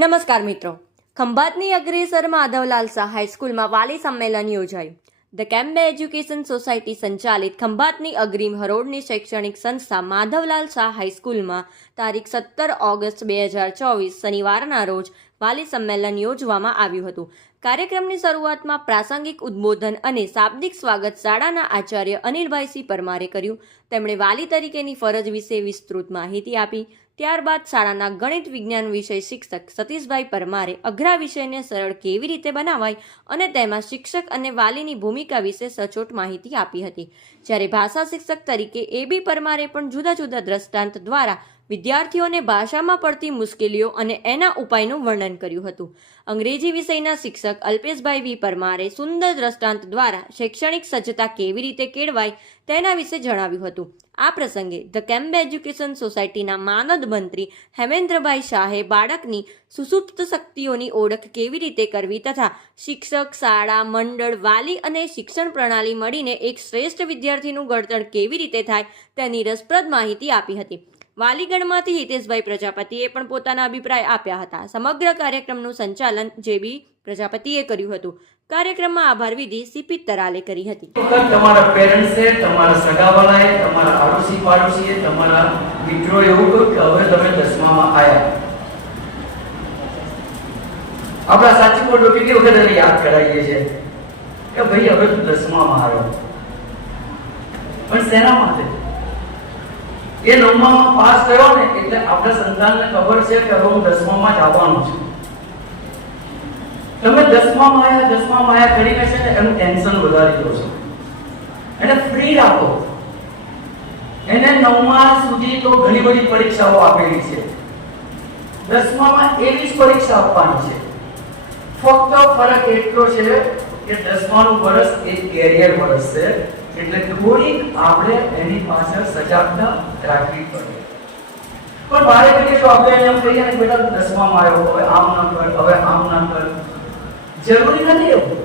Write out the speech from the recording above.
નમસ્કાર મિત્રો, ખંભાતની અગ્રેસર માધવલાલ શાહ હાઈસ્કૂલમાં વાલી સંમેલન યોજાયું. ધ કેમ્બે એજ્યુકેશન સોસાયટી સંચાલિત ખંભાતની અગ્રીમ હરોળની શૈક્ષણિક સંસ્થા માધવલાલ શાહ હાઈસ્કૂલમાં તારીખ 17 ઓગસ્ટ 2024 શનિવારના રોજ વાલી સંમેલન યોજવામાં આવ્યું હતું. કાર્યક્રમની શરૂઆતમાં પ્રાસંગિક ઉદ્બોધન અને શાબ્દિક સ્વાગત શાળાના આચાર્ય અનિલભાઈ સી પરમારે કર્યું. તેમણે વાલી તરીકેની ફરજ વિશે વિસ્તૃત માહિતી આપી. ત્યારબાદ શાળાના ગણિત વિજ્ઞાન વિષય શિક્ષક સતીશભાઈ પરમારે અઘરા વિષયને સરળ કેવી રીતે બનાવાય અને તેમાં શિક્ષક અને વાલીની ભૂમિકા વિશે સચોટ માહિતી આપી હતી. જ્યારે ભાષા શિક્ષક તરીકે એ.બી. પરમારે પણ જુદા જુદા દ્રષ્ટાંત દ્વારા વિદ્યાર્થીઓને ભાષામાં પડતી મુશ્કેલીઓ અને એના ઉપાયનું વર્ણન કર્યું હતું. અંગ્રેજી વિષયના શિક્ષક અલ્પેશભાઈ વી પરમારે સુંદર દ્રષ્ટાંત દ્વારા શૈક્ષણિક સજ્જતા કેવી રીતે કેળવાય તેના વિશે જણાવ્યું હતું. આ પ્રસંગે ધ કેમ્બે એજ્યુકેશન સોસાયટીના માનદ મંત્રી હેમેન્દ્રભાઈ શાહે બાળકની સુસુપ્ત શક્તિઓની ઓળખ કેવી રીતે કરવી તથા શિક્ષક, શાળા, મંડળ, વાલી અને શિક્ષણ પ્રણાલી મળીને એક શ્રેષ્ઠ વિદ્યાર્થીનું ઘડતર કેવી રીતે થાય તેની રસપ્રદ માહિતી આપી હતી. વાલીગણમાંથી હિતેશભાઈ પ્રજાપતિએ પણ પોતાના અભિપ્રાય આપ્યા હતા. સમગ્ર કાર્યક્રમનું સંચાલન જે.બી. પ્રજાપતિએ કર્યું હતું. કાર્યક્રમમાં આભાર વિધિ સીપી તરાલે કરી હતી. તમારા પેરેન્ટ્સે, તમારા સગાવાલાએ, તમારા આડોશી પાડોશીએ, તમારા મિત્રો એવું કહ્યું કે હવે તમે 10મામાં આવ્યા. આપણા સાચી બોલો કેટલી વખત એને યાદ કરાવીએ છીએ કે ભાઈ હવે તું 10મામાં આવ્યો. પણ શેના માટે? એ 9મામાં પાસ થયો ને એટલે આપણા સંતાનને ખબર છે કે હવે હું 10મામાં જ આવવાનો છું. તમે 10મામાં આવ્યા કરીને છે ને એનું ટેન્શન વધારી દો છો. એને ફ્રી રાખો. એને 9મા સુધી તો ઘણી બધી પરીક્ષાઓ આપેલી છે. 10મામાં એવી જ પરીક્ષા આપવાની છે. ફક્ત ફરક એટલો છે કે 10માનું વર્ષ એક કેરિયર વર્ષ છે. એટલે થોડીક આપણે એની પાછળ સજાગતા રાખવી પડે. પણ બારે કરીએ તો આપણે એમ કહીએ ને બેટા 10મામાં આવ્યો, હવે આમ ના કર, હવે આમ ના કર. જરૂરી નથી એવું.